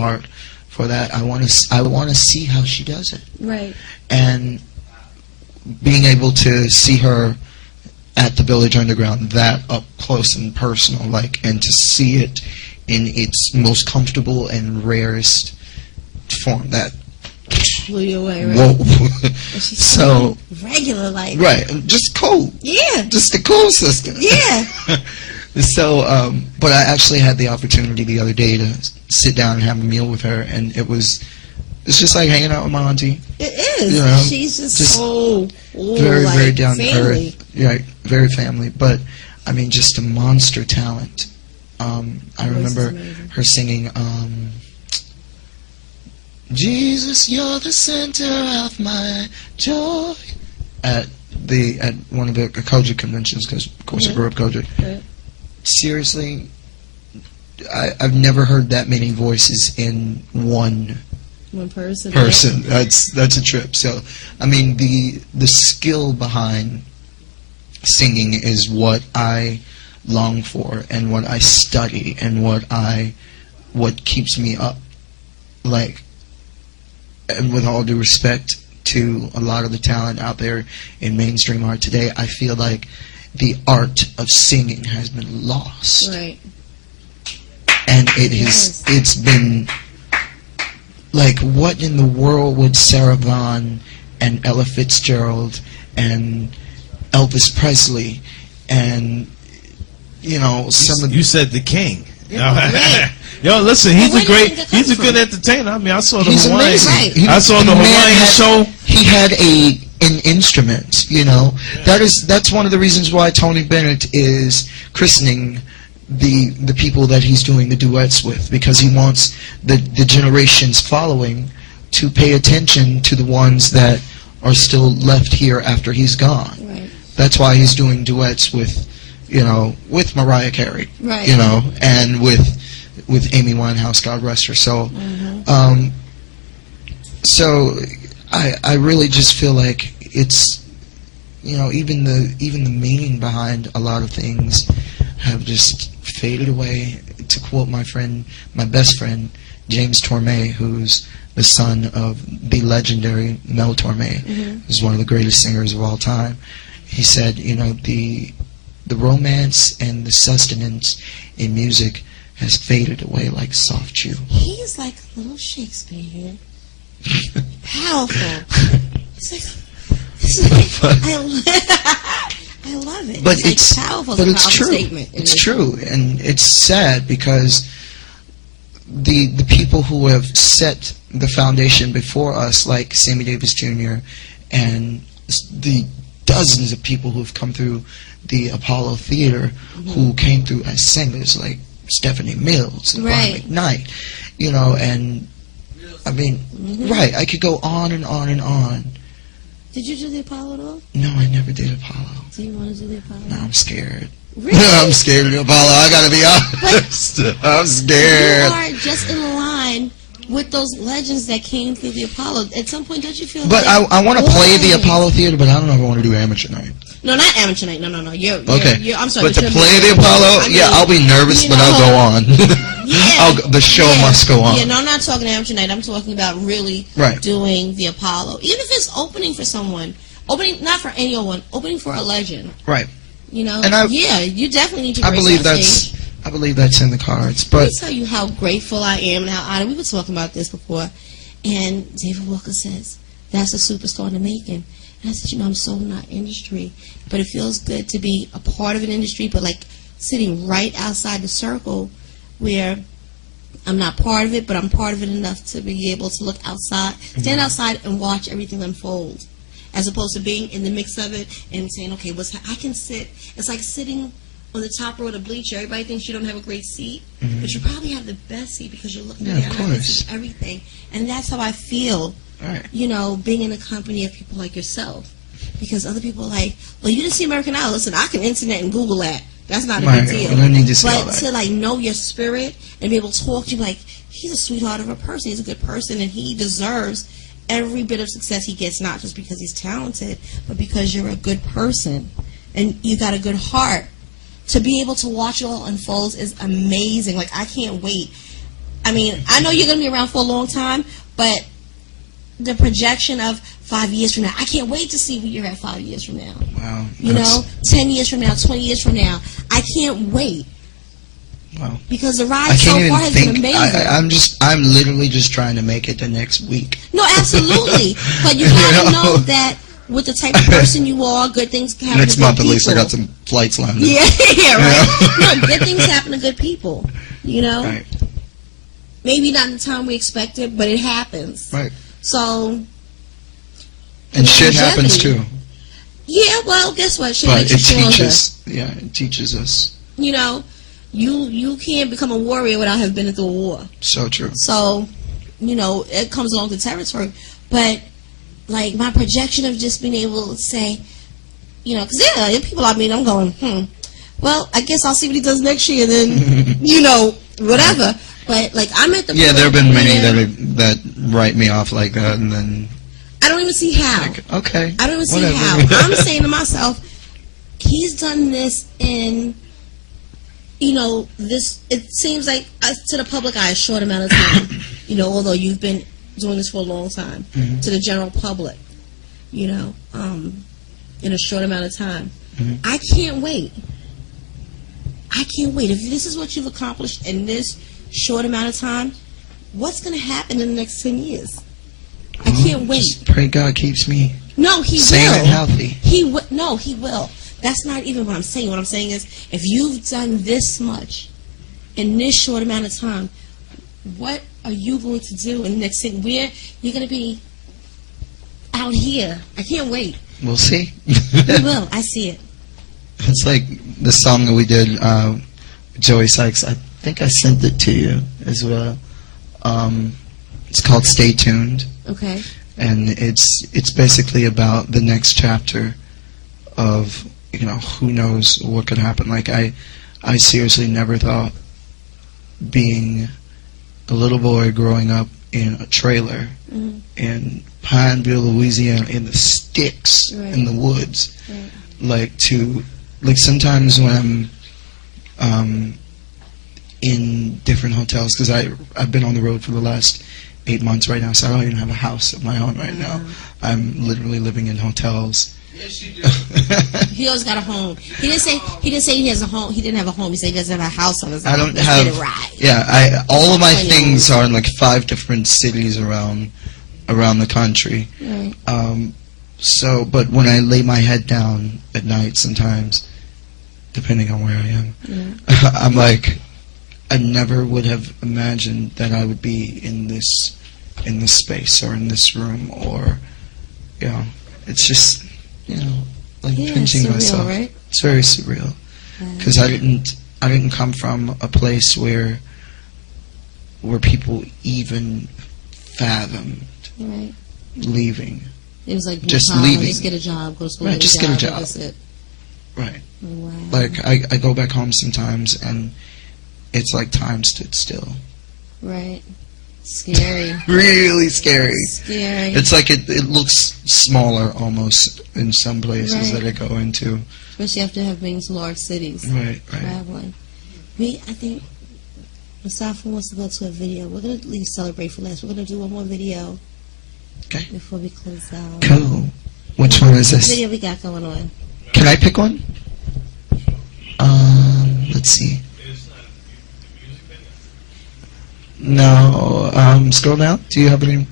heart for that. I want to see how she does it. Right. And being able to see her at the Village Underground that up close and personal, like, and to see it in its most comfortable and rarest form, that blew you away, right? whoa. She's So regular, like, right, just cool. Yeah. Just a cool sister. Yeah. So, but I actually had the opportunity the other day to sit down and have a meal with her, and it's just like hanging out with my auntie. It is. You know, she's just so very, like, very down family. to earth. Yeah, very family. But I mean, just a monster talent. I remember her singing, "Jesus, you're the center of my joy," at one of the Kojic conventions, because of course I grew up Kojic. Right. Seriously, I've never heard that many voices in one person. That's a trip. So I mean, the skill behind singing is what I long for, and what I study, and what keeps me up. Like, and with all due respect to a lot of the talent out there in mainstream art today, I feel like the art of singing has been lost. Right. And it's been like, what in the world would Sarah Vaughan and Ella Fitzgerald and Elvis Presley and, you know, you said the king. Yo, listen, he's a good entertainer. I mean, I saw the Hawaiian. Amazing. I saw the Hawaiian show. He had an instrument, you know. That's one of the reasons why Tony Bennett is christening the people that he's doing the duets with, because he wants the generations following to pay attention to the ones that are still left here after he's gone. Right. That's why he's doing duets with, you know, with Mariah Carey, right, you know, and with Amy Winehouse, God rest her soul. So I really just feel like it's, you know, even the meaning behind a lot of things have just faded away. To quote my best friend, James Tormé, who's the son of the legendary Mel Tormé, who's one of the greatest singers of all time. He said, you know, the romance and the sustenance in music has faded away like soft chew. He's like a little Shakespeare. Powerful. It's like I love it. But it's like powerful. But it's true. Statement. It's true, and it's sad because the people who have set the foundation before us, like Sammy Davis Jr. and the dozens of people who've come through the Apollo Theater, who came through as singers, like Stephanie Mills and Brian McKnight, you know, and I mean, right, I could go on and on and on. Did you do the Apollo at all? No, I never did Apollo. Do you want to do the Apollo? No, I'm scared. Really? I'm scared of the Apollo. I gotta be honest. I'm scared. You are just in line with those legends that came through the Apollo. At some point, don't you feel? But like, I want to play the Apollo Theater, but I don't know if I want to do amateur night. No, not amateur night. No. Okay. I'm sorry. But to play the Apollo, I'll be nervous, but I'll go on. The show must go on. Yeah, no, I'm not talking amateur night. I'm talking about really doing the Apollo. Even if it's opening for someone. Opening, not for anyone, opening for a legend. Right. You know? And you definitely need to I believe that's in the cards. But let me tell you how grateful I am and how honored. We were talking about this before. And David Walker says, that's a superstar in the making. And I said, you know, I'm so not industry, but it feels good to be a part of an industry, but like sitting right outside the circle where I'm not part of it, but I'm part of it enough to be able to look outside, stand outside and watch everything unfold, as opposed to being in the mix of it and saying, okay, I can sit. It's like sitting on the top row of the bleacher. Everybody thinks you don't have a great seat, but you probably have the best seat because you're looking down and see everything. And that's how I feel. Right. You know, being in the company of people like yourself. Because other people are like, well, you didn't see American Idol. Listen, I can internet and Google that. That's not a big deal. I need to see all but that. to like know your spirit and be able to talk to you like, he's a sweetheart of a person. He's a good person and he deserves every bit of success he gets, not just because he's talented, but because you're a good person and you got a good heart. To be able to watch it all unfold is amazing. Like, I can't wait. I mean, I know you're going to be around for a long time, but the projection of 5 years from now, I can't wait to see where you're at 5 years from now. Wow. You know, 10 years from now, 20 years from now. I can't wait. Wow. Because the ride I so can't even far has been think. amazing. I'm literally just trying to make it the next week. No, absolutely. But you gotta know that with the type of person you are, good things happen Next to month, good at least, I people. got some flights landed. Yeah, yeah, right. No, good things happen to good people. You know, Right. maybe not in the time we expected, but it happens. Right. So, And shit happens longevity. too. Yeah, well, guess what? Shit But makes it you stronger. teaches. Yeah, it teaches us. You know, you can't become a warrior without having been through a war. So true. So, you know, it comes along the territory. But, like, my projection of just being able to say, you know, because there are people I mean, I'm going, well, I guess I'll see what he does next year, then, you know, whatever. But, like, I'm at the Yeah, point there have been many where that write me off like that, and then I don't even see how. like, okay, I don't even see whatever. how. I'm saying to myself, he's done this in, you know, this, it seems like to the public eye, a short amount of time. You know, although you've been doing this for a long time. Mhm. To the general public, you know, in a short amount of time. Mhm. I can't wait. I can't wait. If this is what you've accomplished in this short amount of time, what's going to happen in the next 10 years? I can't wait. Just pray God keeps me No, he sane will. and healthy. He will. No, he will. That's not even what I'm saying. What I'm saying is, if you've done this much in this short amount of time, what are you going to do in the next thing? Where you're going to be out here? I can't wait. We'll see. You will. I see it. It's like the song that we did, Joey Sykes. I think I sent it to you as well. It's called "Stay Tuned," Okay. and it's basically about the next chapter of, you know, who knows what could happen. Like I seriously never thought, being a little boy growing up in a trailer in Pineville, Louisiana, in the sticks, Right. in the woods, Right. like sometimes when I'm in different hotels, because I've been on the road for the last 8 months right now, so I don't even have a house of my own right now. I'm literally living in hotels. Yes, you do. He always got a home. He didn't say he has a home. He didn't have a home. He said he doesn't have a house on his own. I don't Let's have. get it right. Yeah, all of my I know. things are in like 5 different cities around the country. Right. So, but when I lay my head down at night, sometimes, depending on where I am, I'm like, I never would have imagined that I would be in this space or in this room, or, you know, it's just, you know, like Yeah, pinching surreal, myself. right? It's very surreal, because I didn't come from a place where people even fathomed Right. leaving. It was like Just college, leaving. Just get a job. Go to school. Right, just get a job. That's it. Right. Wow. Like I go back home sometimes and it's like time stood still. Right. Scary. Really scary. Scary. It's like it looks smaller almost in some places Right. that I go into. Especially after having been to large cities. Right, right. Traveling. I think Mustafa wants to go to a video. We're going to leave Celebrate for last. We're going to do one more video. Okay. Before we close out. Cool. Which one is What this? video we got going on? Can I pick one? Let's see. No. Scroll down. Do you have any?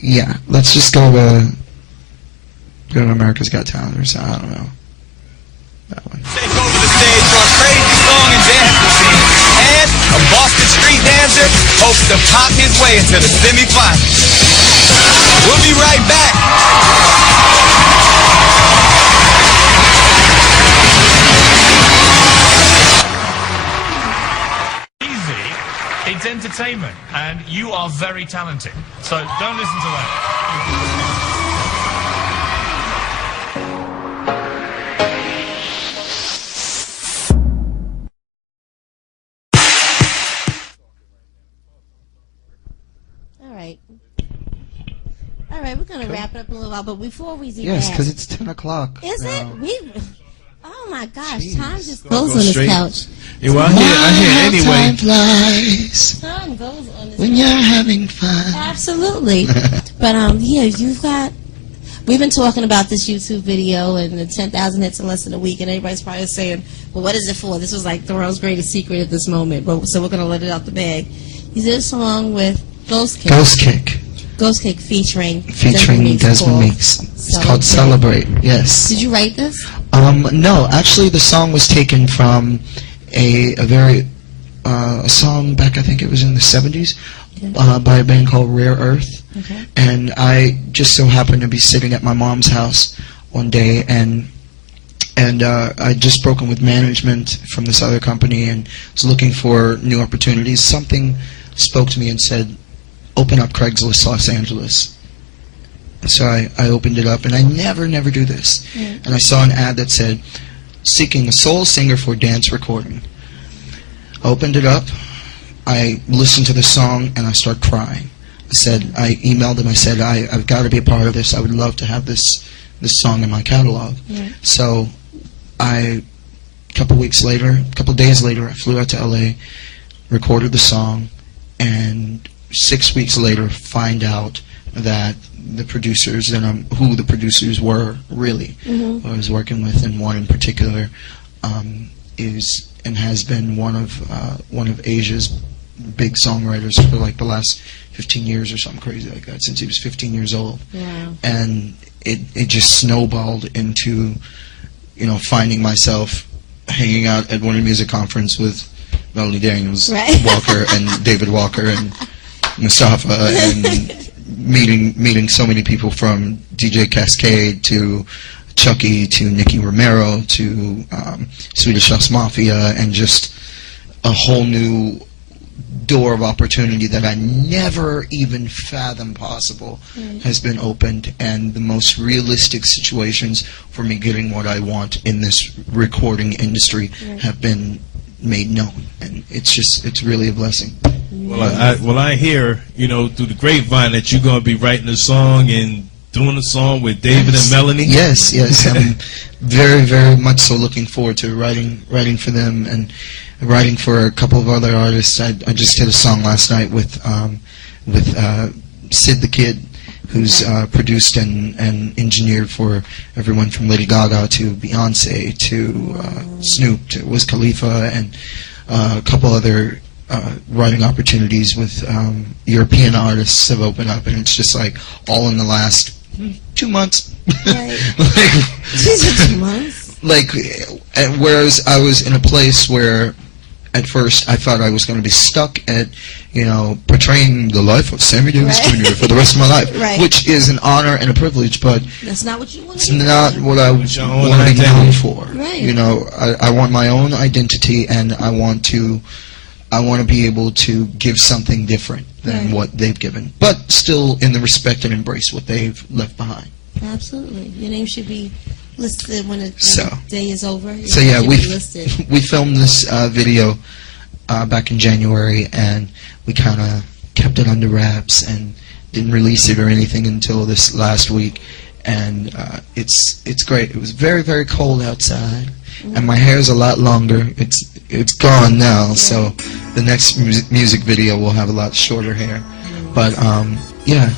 Yeah. Let's just go to America's Got Talent or something. I don't know. That one. Take over the stage for a crazy song and dance routine. And a Boston street dancer hopes to pop his way into the semifinals. We'll be right back. Easy, it's entertainment, and you are very talented. So don't listen to that. All right, we're going to wrap it up in a little while, but before we do Yes, that... because it's 10 o'clock. Is now. it? my gosh, Jeez. time just Go goes on this straight. couch. Yeah, well, I hear Time anyway. Time flies goes on this when you're having fun. Absolutely. But yeah, we've been talking about this YouTube video and the 10,000 hits in less than a week, and everybody's probably saying, well, what is it for? This was like the world's greatest secret at this moment, so we're going to let it out the bag. You did a song with Ghost Kick. Ghost Kick featuring Desmond Meeks. It's called Celebrate. Yes. Did you write this? No, actually the song was taken from a song back, I think it was in the 70s, by a band called Rare Earth. Okay. And I just so happened to be sitting at my mom's house one day, and I'd just broken with management from this other company and was looking for new opportunities. Something spoke to me and said, open up Craigslist Los Angeles. So I opened it up, and I never do this. Yeah. And I saw an ad that said, seeking a soul singer for dance recording. I opened it up, I listened to the song, and I started crying. I emailed them, I said, I've got to be a part of this. I would love to have this song in my catalog. Yeah. So a couple days later, I flew out to LA, recorded the song, and 6 weeks later find out that the producers, and who the producers were really, who I was working with, and one in particular is and has been one of Asia's big songwriters for like the last 15 years or something crazy like that, since he was 15 years old. Wow. And it just snowballed into, finding myself hanging out at one music conference with Melody Daniels, Right. Walker, and David Walker, and Mustafa, and meeting so many people, from DJ Cascade to Chucky to Nicky Romero to Swedish House Mafia, and just a whole new door of opportunity that I never even fathomed possible has been opened, and the most realistic situations for me getting what I want in this recording industry have been made known, and it's really a blessing. Well, I hear, through the grapevine that you're going to be writing a song and doing a song with David and Melanie. Yes, I'm very, very much so looking forward to writing for them and writing for a couple of other artists. I just did a song last night with Sid the Kid, who's produced and engineered for everyone from Lady Gaga to Beyonce to Snoop to Wiz Khalifa, and a couple other writing opportunities with European artists have opened up, and it's just like all in the last 2 months. Right. like, 2 months. like, whereas I was in a place where at first I thought I was going to be stuck at, portraying the life of Sammy Davis Jr. for the rest of my life, Right. which is an honor and a privilege, but That's not what you want it's to do. not what I want your own to be known identity. for. Right. I want my own identity, and I want to be able to give something different than Right. what they've given, but still in the respect and embrace what they've left behind. Absolutely. Your name should be listed when the So- day is over. Your So name yeah, should be listed. we filmed this video back in January, and we kind of kept it under wraps and didn't release it or anything until this last week, and it's great. It was very, very cold outside, and my hair's a lot longer. It's gone now, so the next music video will have a lot shorter hair, but yeah,